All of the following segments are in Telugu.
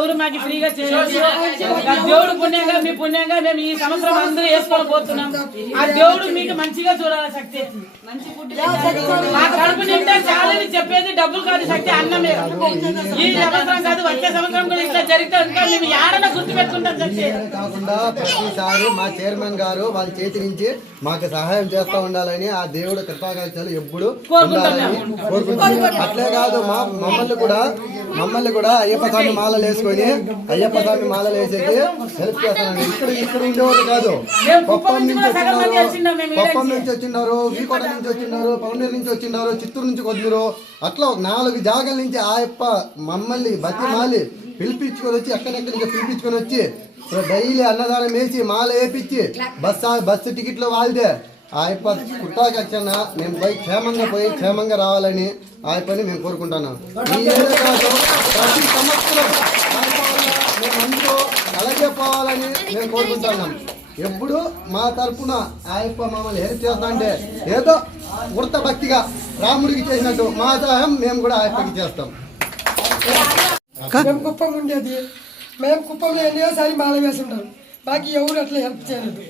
ఎవరు మాకు ఫ్రీగా చేయలేదు ఆ దేవుడు పుణ్యంగా మీ పుణ్యంగా మేము ఈ సంవత్సరం అందరూ వేసుకొని పోతున్నాం. ఆ దేవుడు మీకు మంచిగా చూడాలి శక్తి. మా కడుపు నిండా చాలని చెప్పేది డబ్బులు కాదు శక్తి అన్నమే. ఈ సంవత్సరం కాదు వచ్చే సంవత్సరం కూడా ఇట్లా జరిగితే ఇంకా మేము ఏడన గుర్తు పెట్టుకుంటాం శక్తి. ఇదే కాకుండా ప్రతిసారి మా చైర్మన్ గారు వాళ్ళ చేతి నుంచి మాకు సహాయం చేస్తా ఉండాలని ఆ దేవుడు కృతజ్ఞతలు ఎప్పుడు కోరుకుంటున్నాం అట్లే కాదు మా మమ్మల్ని కూడా మమ్మల్ని కూడా అయ్యప్ప స్వామి మాలలు వేసుకొని అయ్యప్ప స్వామి మాలలు వేసేసి హెల్ప్ చేస్తానండి ఇక్కడ ఇక్కడ ఉండేవారు కాదు. కొప్పం నుంచి వచ్చిన్నారు కొప్పం నుంచి వచ్చిన్నారు వీకోట నుంచి వచ్చిన్నారు పౌండేరు నుంచి వచ్చిన్నారు చిత్తూరు నుంచి కొద్దిరు అట్లా ఒక నాలుగు జాగల నుంచి ఆ యప్ప మమ్మల్ని బతిమాలి పిలిపించుకొని వచ్చి ఎక్కడెక్కడికి నుంచి పిలిపించుకొని వచ్చి డైలీ అన్నదానం వేసి మాల వేపించి బస్ బస్సు టికెట్లు వాళ్ళదే. ఆయప్ప కుట్టాకి కుట్టాకచ్చన్న మేము పోయి క్షేమంగా పోయి క్షేమంగా రావాలని ఆయప్పని మేము కోరుకుంటున్నాం. ఈ ఏదో కాదు ప్రతి సంవత్సరం మేమందరూ అలాగే పోవాలని మేము కోరుకుంటున్నాం. ఎప్పుడు మా తరపున ఆయప్ప మమ్మల్ని హెల్ప్ చేస్తా అంటే ఏదో వృత్త భక్తిగా రాముడికి చేసినట్టు మా సహాయం మేము కూడా ఆయప్పకి చేస్తాం. మేము కుప్పం ఉండేది. మేము కుప్పంలో ఎన్నోసారి మాల వేసుంటాం. మాకు ఎవరు అట్లా హెల్ప్ చేయలేదు.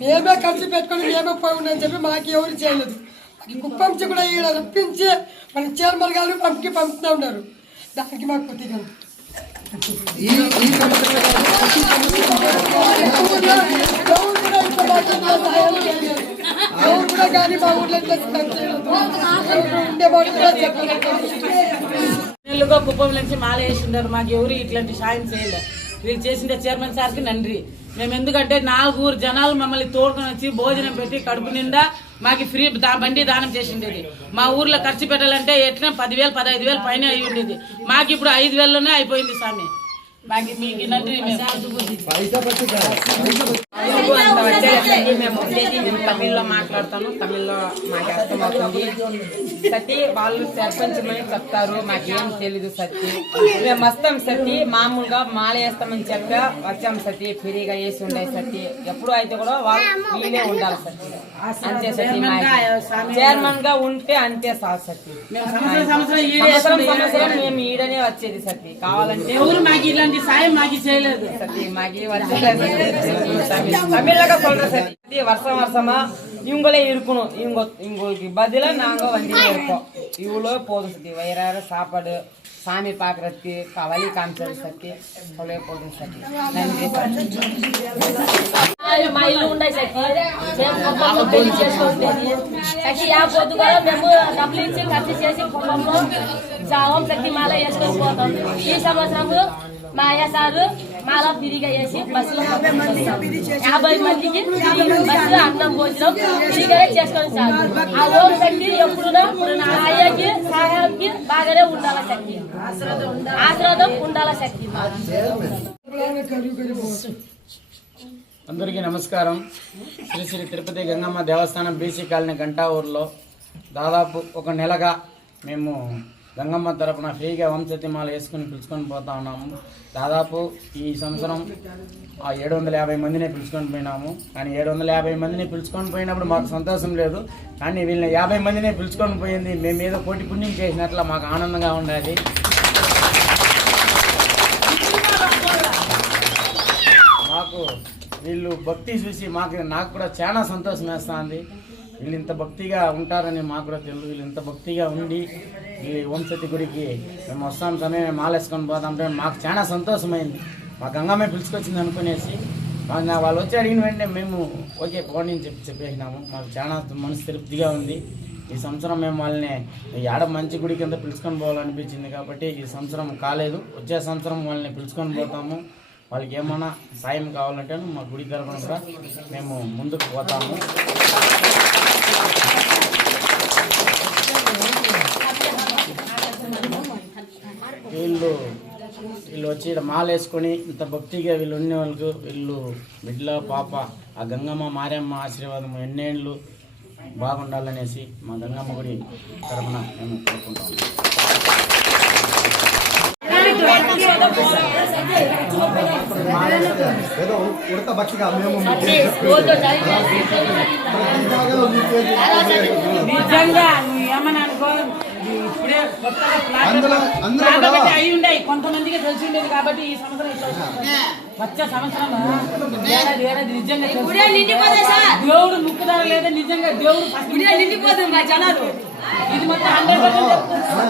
మేమే ఖర్చు పెట్టుకొని మేమే పోయి ఉండని చెప్పి మాకు ఎవరు చేయలేదు. మాకు కుప్పం నుంచి కూడా ఈడ రప్పించి మన చైర్మన్ గారు పంపికి పంపుతూ ఉన్నారు. దానికి మాకు కొద్దిగా ఈ ఈ సంవత్సరం ఎవరు కూడా కానీ మా ఊర్లో ఉండే చెప్పలేదు కుప్పం నుంచి మాల వేసిండారు మాకు ఎవరు ఇట్లాంటి సాయం చేయలేదు. వీళ్ళు చేసిన చైర్మన్ సార్కి నండ్రి మేము ఎందుకంటే నాలుగురు జనాలు మమ్మల్ని తోడుకొని వచ్చి భోజనం పెట్టి కడుపు నిండా మాకు ఫ్రీ దా బండి దానం చేసిండేది. మా ఊర్లో ఖర్చు పెట్టాలంటే ఎట్లా పదివేలు పదహైదు వేలు పైన అయి ఉండేది మాకు ఇప్పుడు ఐదు వేలలోనే అయిపోయింది స్వామి. మాకు మీకు నండ్రి మేము పైసా పట్టి మేము తమిళ్ళో మాట్లాడతాను తమిళ్ళో మాకు అర్థమవుతుంది. సతి వాళ్ళు సర్పంచమని చెప్తారు మాకేం తెలీదు సతి. మేము వస్తాం సతి మామూలుగా మాల వేస్తామని చెప్పా వచ్చాం సతి ఫ్రీగా వేసి ఉండే సతి. ఎప్పుడు అయితే కూడా వాళ్ళు వీళ్ళే ఉండాలి సతి. అంతే సతి చైర్మన్గా ఉంటే అంతే సార్ సతి. మేము సంవత్సరం మేము ఈడనే వచ్చేది సతి. కావాలంటే ఎవరు మాకు ఇలాంటి సాయం మాకు చేయలేదు சத்தி மகி தமிழக சொல்ற சத்தி வருஷம் வருஷமா இவங்களே இருக்கணும் இவங்க இவங்களுக்கு பதிலா நாங்க வண்டியில இருக்கோம் இவ்வளோ போதும் சத்தி வயிறார சாப்பாடு சாமி பார்க்கறதுக்கு க- வழி காமிச்சது சத்தி அவ்வளோ போதும் சத்தி நன்றி சத்தி మా ఇల్లు ఉన్నాయి సఖి మేము కుప్పంలో పెళ్లి చేసుకుంటుంది సఖి ఆ పొద్దుగా మేము డబ్బులు ఇచ్చి ఖర్చు చేసి కుప్పంలో జావం ప్రతి మాల వేసుకొని పోతాం ఈ సంవత్సరం మా అయ్య సారు మాల ఫ్రీగా వేసి బస్సులో. యాభై మందికి బస్సులో అన్నం భోజనం చేసుకొని సార్ ఆ ఓం శక్తి ఎప్పుడు అయ్యకి సహాయానికి బాగానే ఉండాలి శక్తి ఆశీర్వాదం ఉండాలి శక్తి అందరికీ నమస్కారం. శ్రీ శ్రీ తిరుపతి గంగమ్మ దేవస్థానం బీసీ కాలనీ గంటా ఊర్లో దాదాపు ఒక నెలగా మేము గంగమ్మ తరపున ఫ్రీగా వంశతిమాల వేసుకుని పిలుచుకొని పోతా ఉన్నాము. దాదాపు ఈ సంవత్సరం ఆ ఏడు వందల యాభై మందినే పిలుచుకొని పోయినాము. కానీ ఏడు వందల యాభై మందిని పిలుచుకొని పోయినప్పుడు మాకు సంతోషం లేదు. కానీ వీళ్ళని యాభై మందినే పిలుచుకొని పోయింది. మేము ఏదో కోటి పుణ్యం చేసినట్ల మాకు ఆనందంగా ఉండాలి. మాకు వీళ్ళు భక్తి చూసి మాకు నాకు కూడా చాలా సంతోషం వేస్తుంది. వీళ్ళు ఇంత భక్తిగా ఉంటారని మాకు కూడా తెలుసు వీళ్ళు ఇంత భక్తిగా ఉండి ఈ వంశతి గుడికి మేము వస్తాం సమయం మేము మాలేసుకొని పోతాం అంటే మాకు చాలా సంతోషమైంది. మా గంగమ్మ పిలుచుకొచ్చింది అనుకునేసి నా వాళ్ళు వచ్చి అడిగిన వెంటనే మేము ఓకే పోండి అని చెప్పి చెప్పేసినాము. మాకు చాలా మనసు తృప్తిగా ఉంది. ఈ సంవత్సరం మేము వాళ్ళని ఈ మంచి గుడి కింద పిలుచుకొని పోవాలనిపించింది కాబట్టి ఈ సంవత్సరం కాలేదు. వచ్చే సంవత్సరం వాళ్ళని పిలుచుకొని పోతాము. వాళ్ళకి ఏమైనా సాయం కావాలంటే మా గుడి తరపున కూడా మేము ముందుకు పోతాము. వీళ్ళు వీళ్ళు వచ్చి మాల వేసుకొని ఇంత భక్తిగా వీళ్ళు ఉండే వాళ్ళకు వీళ్ళు బిడ్ల పాప ఆ గంగమ్మ మారమ్మ ఆశీర్వాదం ఎన్నేళ్ళు బాగుండాలనేసి మా గంగమ్మ గుడి తరపున మేము కోరుకుంటాము ఏదో ఉడత మేము నిజంగా నువ్వు ఏమని అనుకో ఇది ఇప్పుడే కొత్తగా అయి ఉండే కొంతమందికి తెలిసి ఉండేది కాబట్టి ఈ సంవత్సరం. వచ్చే సంవత్సరం ఏడాది ఏడాది నిజంగా దేవుడు ముక్కుదారు లేదా నిజంగా దేవుడు నిండిపోతుంది మా జనాలు. ఇది మొత్తం హండ్రెడ్ పర్సెంట్ చెప్తున్నా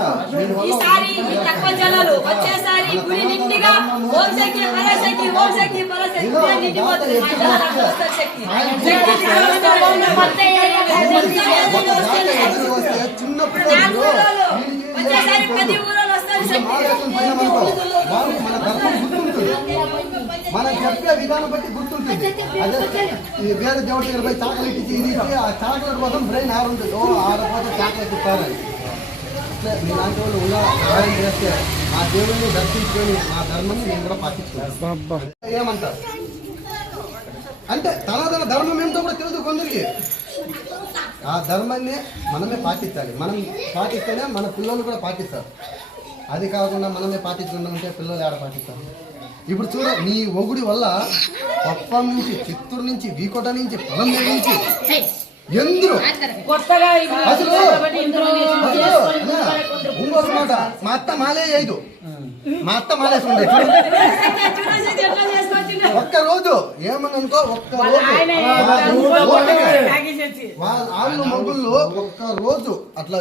ఈసారి ఈ తక్కువ జనాలు వచ్చేసారి గుడి నిండిగా ఓం శక్తి పరాశక్తి ఓం శక్తి పరాశక్తి నిండిపోతుంది శక్తి వచ్చేసారి ప్రతి ఊళ్ళో మన ధర్మం గుర్తుంటుంది. మనం చెప్పే విధానం బట్టి గుర్తుంటుంది. అదే ఈ వేరే దేవుడి దగ్గర పోయి చాక్లెట్ ఇచ్చి ఇది ఇచ్చి ఆ చాక్లెట్ కోసం బ్రెయిన్ ఆరుంటుంది ఓ ఆడపోతే చాక్లెట్ ఇస్తారని అట్లే మీలాంటి వాళ్ళు ఉన్న సహాయం చేస్తే ఆ దేవుడిని దర్శించుకొని ఆ ధర్మాన్ని నేను కూడా పాటిస్తున్నాను ఏమంటారు? అంటే తన తన ధర్మం ఏమిటో కూడా తెలుసు కొందరికి. ఆ ధర్మాన్ని మనమే పాటించాలి. మనం పాటిస్తేనే మన పిల్లలు కూడా పాటిస్తారు. అది కాకుండా మనమే పాటించకుండా ఉంటే పిల్లలు ఆడ పాటిస్తారు ఇప్పుడు చూడ నీ ఒగుడి వల్ల పప్పం నుంచి చిత్తూరు నుంచి వీకోట నుంచి పొలం నుంచి ఎందరో అసలు ఇంకొక మాట మా అత్త మాలే ఐదు మా అత్త మాలేసుకుంటే చేసుకొచ్చి ఒక్క రోజు ఏమనుకో ఒక్క రోజు వాళ్ళ మొగుళ్ళు ఒక్క రోజు అట్లా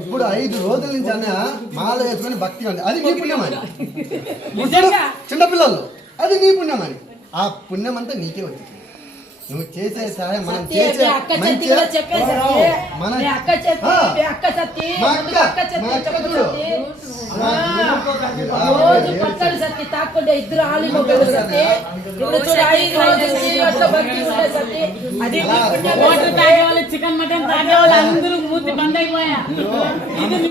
ఇప్పుడు ఐదు రోజుల నుంచి అన్న మాల వేసుకొని భక్తి ఉంది. అది నీ పుణ్యమని నిజంగా చిన్నపిల్లలు అది నీ పుణ్యమని ఆ పుణ్యం అంతా నీకే వచ్చింది. నువ్వు చేసే సహాయం మనం చేసే అక్క చెత్తి కూడా చెప్పేసి మన అక్క చెత్తి మీ అక్క చెత్తి చెత్తి రోజు సత్తి తాక్కుంటే ఇద్దరు ఆలి మొక్కలు సత్తి ఇప్పుడు చూడు ఐదు రోజులు అట్లా భక్తి ఉండే సత్తి అది నీ పుణ్యం వాటర్ తాగే వాళ్ళు చికెన్ మటన్ తాగే వాళ్ళు అందరూ మూతి బంద్ అయిపోయా. ఇది